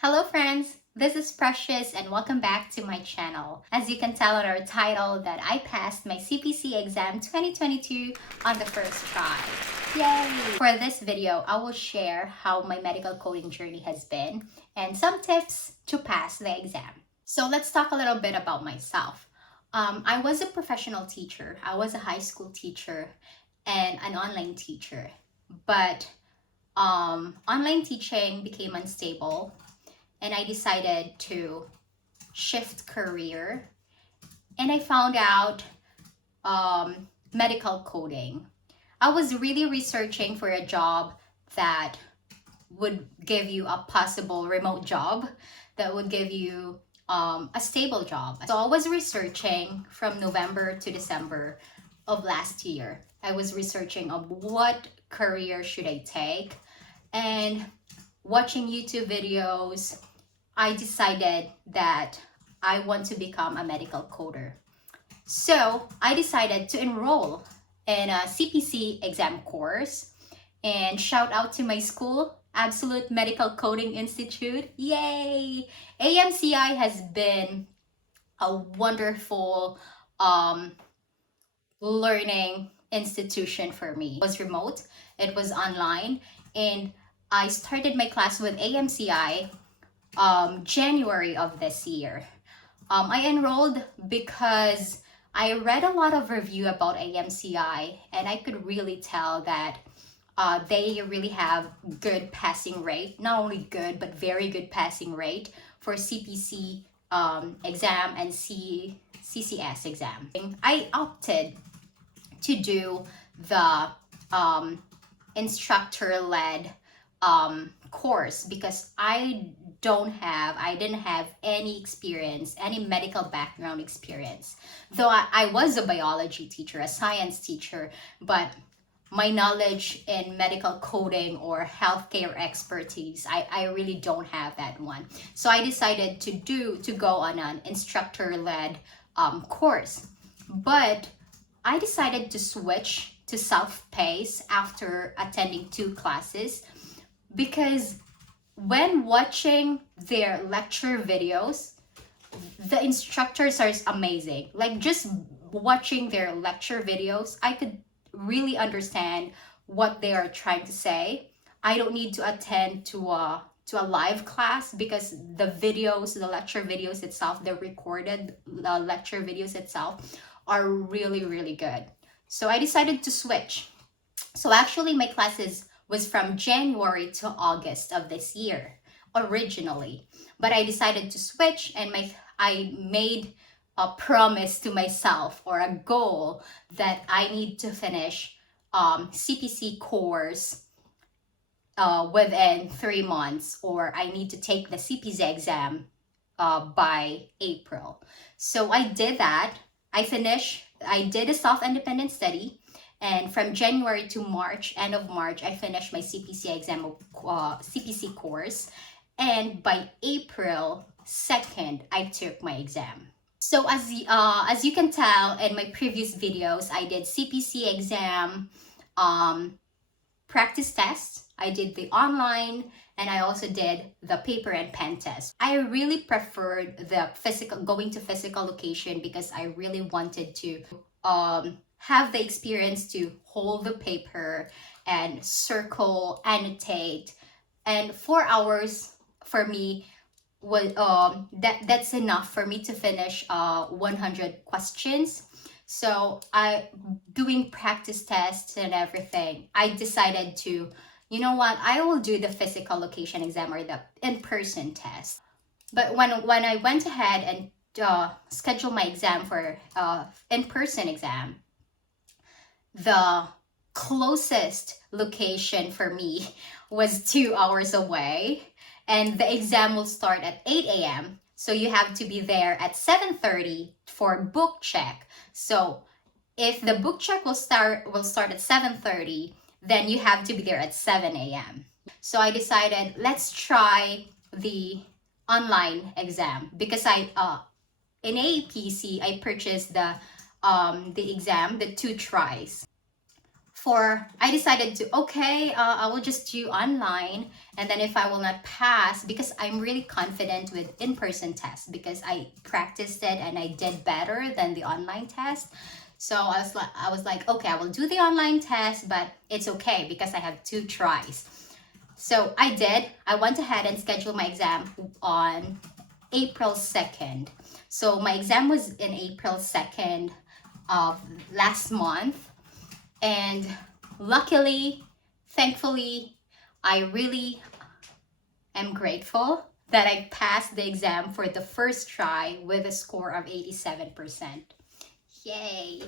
Hello friends, this is Precious and welcome back to my channel. As you can tell on our title that I passed my CPC exam 2022 on the first try. Yay! For this video, I will share how my medical coding journey has been and some tips to pass the exam. So let's talk a little bit about myself. I was a professional teacher. I was a high school teacher and an online teacher. But online teaching became unstable and I decided to shift career and I found out medical coding. I was really researching for a job that would give you a possible remote job that would give you a stable job. So I was researching from November to December of last year. I was researching of what career should I take, and watching YouTube videos, I decided that I want to become a medical coder. So I decided to enroll in a CPC exam course, and shout out to my school, Absolute Medical Coding Institute. Yay! AMCI has been a wonderful learning institution for me. It was remote, it was online, and I started my class with AMCI January of this year. I enrolled because I read a lot of review about AMCI and I could really tell that they really have good passing rate, not only good but very good passing rate for CPC exam and CCS exam. I opted to do the instructor-led course because I didn't have any experience, any medical background experience. Though I was a biology teacher, a science teacher, but my knowledge in medical coding or healthcare expertise, I really don't have that one. So I decided to go on an instructor-led course. But I decided to switch to self-paced after attending 2 classes because when watching their lecture videos, the instructors are amazing. Like just watching their lecture videos, I could really understand what they are trying to say. I don't need to attend to a live class because the lecture videos itself, the recorded lecture videos itself are really good. So I decided to switch. So actually my classes was from January to August of this year originally, but I decided to switch and I made a promise to myself or a goal that I need to finish CPC course within 3 months, or I need to take the CPC exam by April. So I did that. I did a self-independent study, and from January to March, end of March, I finished my CPC exam, CPC course, and by April 2nd, I took my exam. So as you can tell in my previous videos, I did CPC exam practice test. I did the online, and I also did the paper and pen test. I really preferred the going to physical location because I really wanted to have the experience to hold the paper and circle, annotate, and 4 hours for me was that's enough for me to finish 100 questions. So doing practice tests and everything, I decided to, you know what, I will do the physical location exam or the in-person test. But when I went ahead and scheduled my exam for in-person exam, the closest location for me was 2 hours away, and the exam will start at 8 a.m. So you have to be there at 7:30 for book check. So if the book check will start at 7:30, then you have to be there at 7 a.m. So I decided, let's try the online exam because in AAPC I purchased the exam, the 2 tries. I decided to, okay, I will just do online. And then if I will not pass, because I'm really confident with in-person tests, because I practiced it and I did better than the online test. So I was like, okay, I will do the online test, but it's okay because I have 2 tries. So I did. I went ahead and scheduled my exam on April 2nd. So my exam was in April 2nd of last month. And luckily, thankfully, I really am grateful that I passed the exam for the first try with a score of 87%. Yay!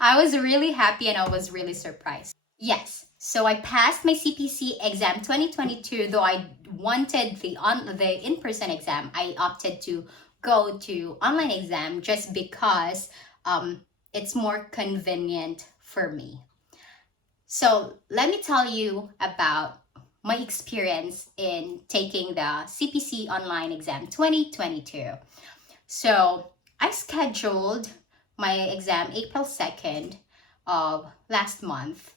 I was really happy and I was really surprised. Yes, so I passed my CPC exam 2022, though I wanted the in-person exam. I opted to go to online exam just because it's more convenient for me. So let me tell you about my experience in taking the CPC online exam 2022. So I scheduled my exam April 2nd of last month.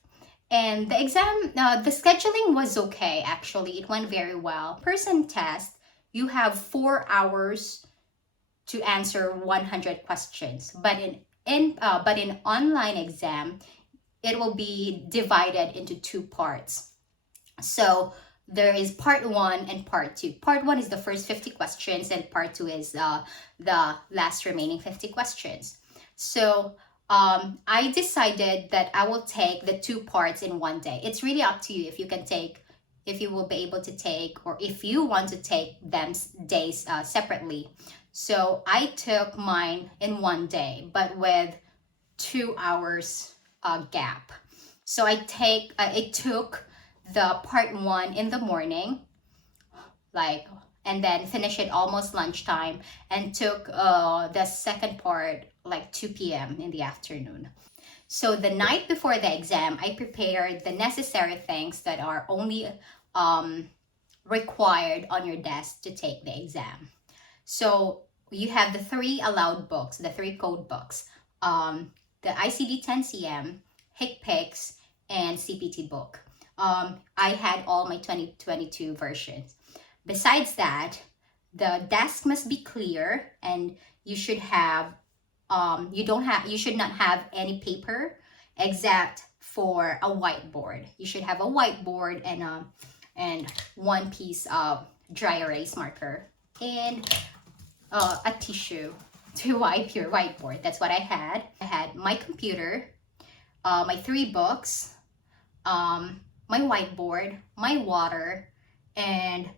And the exam, the scheduling was okay, actually. It went very well. Person test, you have 4 hours to answer 100 questions. But in online exam, it will be divided into 2 parts. So there is part 1 and part 2. Part 1 is the first 50 questions and part 2 is the last remaining 50 questions. So I decided that I will take the 2 parts in one day. It's really up to you if you will be able to take, or if you want to take them days separately. So I took mine in one day, but with 2 hours gap. So I took the part 1 in the morning, and then finish it almost lunchtime, and took the second part 2 p.m. in the afternoon. So the night before the exam, I prepared the necessary things that are only required on your desk to take the exam. So you have the 3 allowed books, the 3 code books, the ICD-10-CM, HCPCS, and CPT book. I had all my 2022 versions. Besides that, the desk must be clear, and you should have you should not have any paper except for a whiteboard. You should have a whiteboard and 1 piece of dry erase marker and a tissue to wipe your whiteboard. That's what I had. I had my computer, my 3 books, my whiteboard, my water, and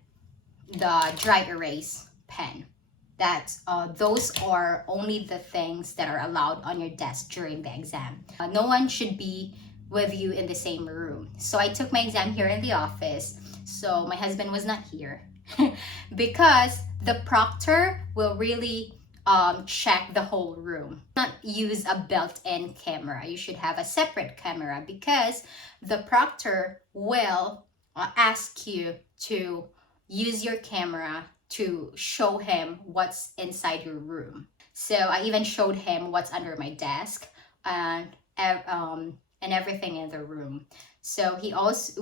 the dry erase pen. Those are only the things that are allowed on your desk during the exam. No one should be with you in the same room. So I took my exam here in the office. So my husband was not here because the proctor will really check the whole room. Not use a built-in camera. You should have a separate camera because the proctor will ask you to use your camera to show him what's inside your room. So I even showed him what's under my desk and everything in the room. So he also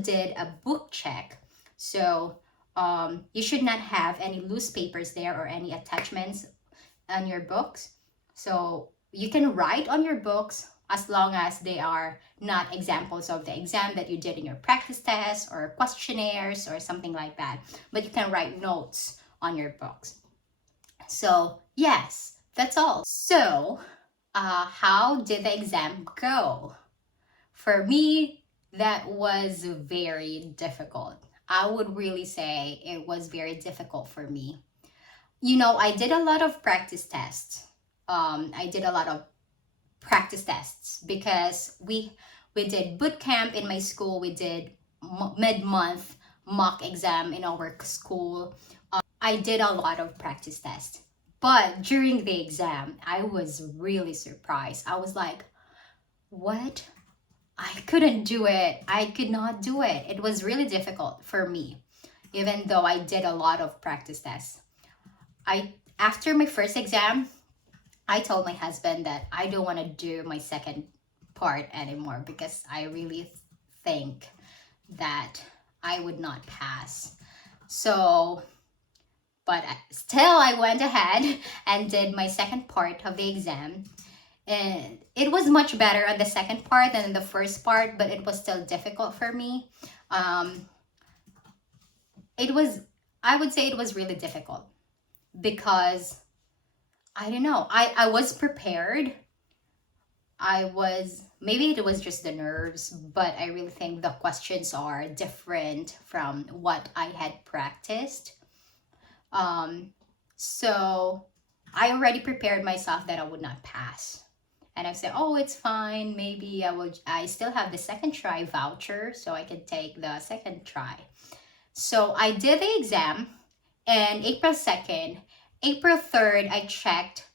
did a book check. So you should not have any loose papers there or any attachments on your books. So you can write on your books as long as they are not examples of the exam that you did in your practice tests or questionnaires or something like that. But you can write notes on your books. So yes, that's all. So how did the exam go? For me, that was very difficult. I would really say it was very difficult for me. I did a lot of practice tests. I did a lot of practice tests because we did boot camp in my school. We did mid-month mock exam in our school. I did a lot of practice tests. But during the exam, I was really surprised. I was like, what? I couldn't do it. I could not do it. It was really difficult for me, even though I did a lot of practice tests. After my first exam, I told my husband that I don't want to do my second part anymore because I really think that I would not pass. So, but still I went ahead and did my second part of the exam. And it was much better on the second part than in the first part, but it was still difficult for me. It was, I would say it was really difficult because I don't know, I was prepared. Maybe it was just the nerves, but I really think the questions are different from what I had practiced. So I already prepared myself that I would not pass. And I said, oh, it's fine. Maybe I still have the second try voucher, so I can take the second try. So I did the exam, and April 2nd, April 3rd, I checked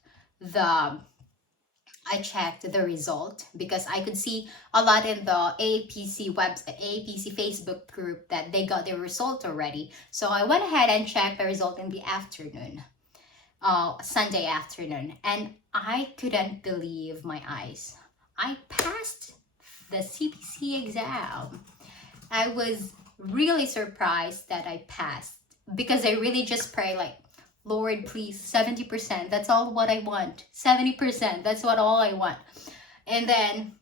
the result because I could see a lot in the AAPC Facebook group that they got their result already. So I went ahead and checked the result in the afternoon, Sunday afternoon, and I couldn't believe my eyes. I passed the CPC exam. I was really surprised that I passed because I really just pray like, Lord, please, 70%. That's all what I want. 70%. That's all I want. And then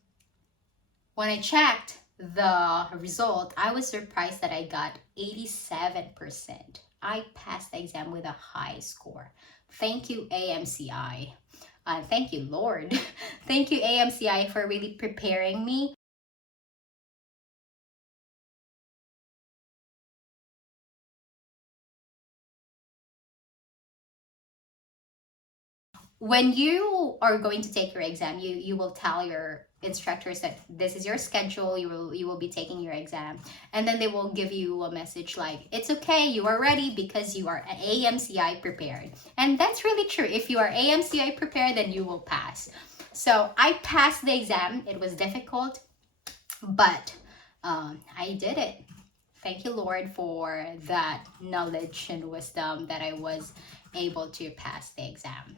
when I checked the result, I was surprised that I got 87%. I passed the exam with a high score. Thank you, AMCI. Thank you, Lord. Thank you, AMCI, for really preparing me. When you are going to take your exam, you will tell your instructors that this is your schedule, you will be taking your exam, and then they will give you a message like, it's okay, you are ready because you are AMCI prepared. And that's really true. If you are AMCI prepared, then you will pass. So I passed the exam. It was difficult, but I did it. Thank you, Lord, for that knowledge and wisdom that I was able to pass the exam.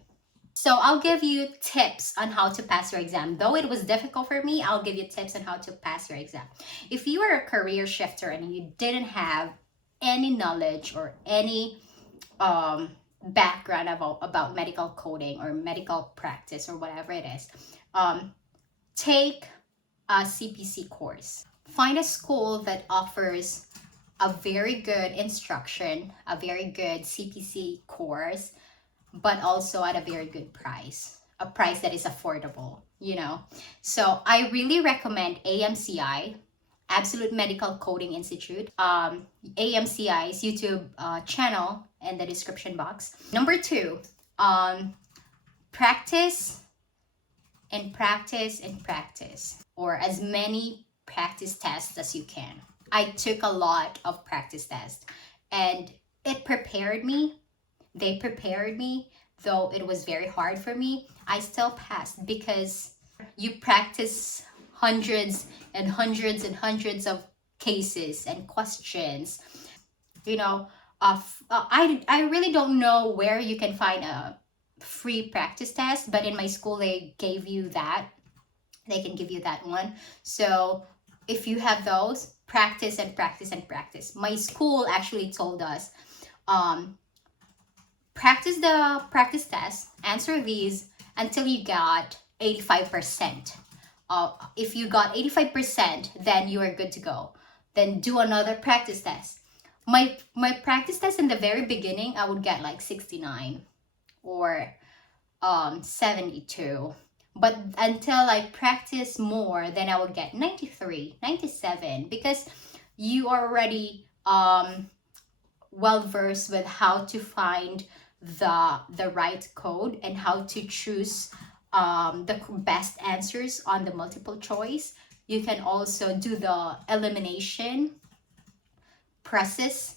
So I'll give you tips on how to pass your exam. Though it was difficult for me, I'll give you tips on how to pass your exam. If you are a career shifter and you didn't have any knowledge or any background about medical coding or medical practice or whatever it is, take a CPC course. Find a school that offers a very good instruction, a very good CPC course, but also at a very good price, a price that is affordable, you know. So I really recommend AMCI, Absolute Medical Coding Institute, AMCI's YouTube channel in the description box. Number 2, practice and practice and practice, or as many practice tests as you can. I took a lot of practice tests and it prepared me. They prepared me, though it was very hard for me. I still passed because you practice hundreds and hundreds and hundreds of cases and questions. You know, I really don't know where you can find a free practice test, but in my school they gave you that. They can give you that one. So if you have those, practice and practice and practice. My school actually told us, practice the practice test, answer these until you got 85%. If you got 85%, then you are good to go. Then do another practice test. My practice test in the very beginning, I would get like 69 or 72. But until I practice more, then I would get 93, 97, because you are already well versed with how to find the right code and how to choose the best answers on the multiple choice. You can also do the elimination process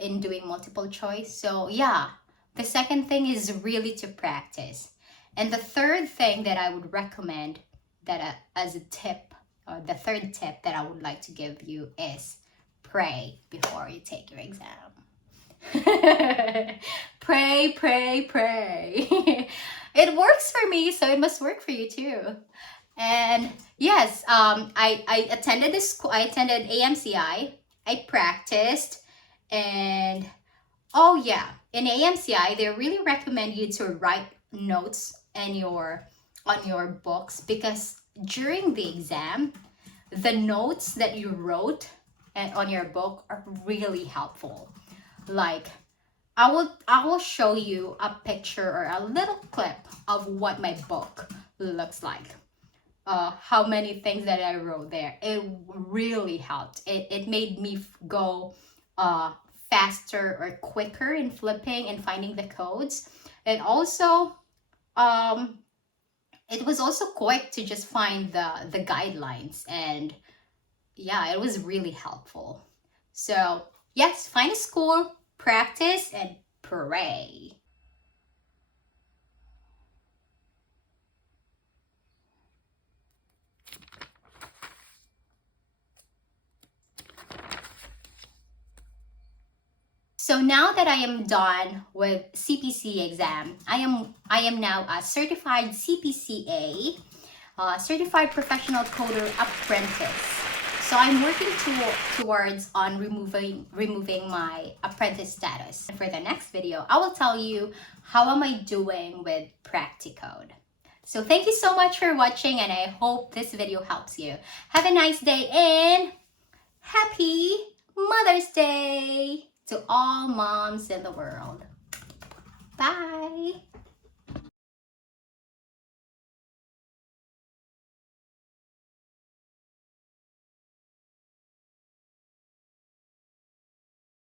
in doing multiple choice. So yeah, the second thing is really to practice. And the third thing that I would recommend that as a tip, the third tip that I would like to give you is pray before you take your exam. Pray, pray, pray. It works for me, so it must work for you too. And yes, I attended this school. I attended AMCI. I practiced, and oh yeah, in AMCI they really recommend you to write notes in your on your books, because during the exam, the notes that you wrote on your book are really helpful. Like, I will show you a picture or a little clip of what my book looks like. How many things that I wrote there. It really helped. It made me go faster or quicker in flipping and finding the codes. And also, um, it was also quick to just find the guidelines. And yeah, it was really helpful. So yes, find a school, practice, and pray. So now that I am done with CPC exam, I am now a certified CPCA, certified professional coder apprentice. So I'm working towards on removing my apprentice status. For the next video, I will tell you how am I doing with Practicode. So thank you so much for watching, and I hope this video helps you. Have a nice day and happy Mother's Day to all moms in the world. Bye.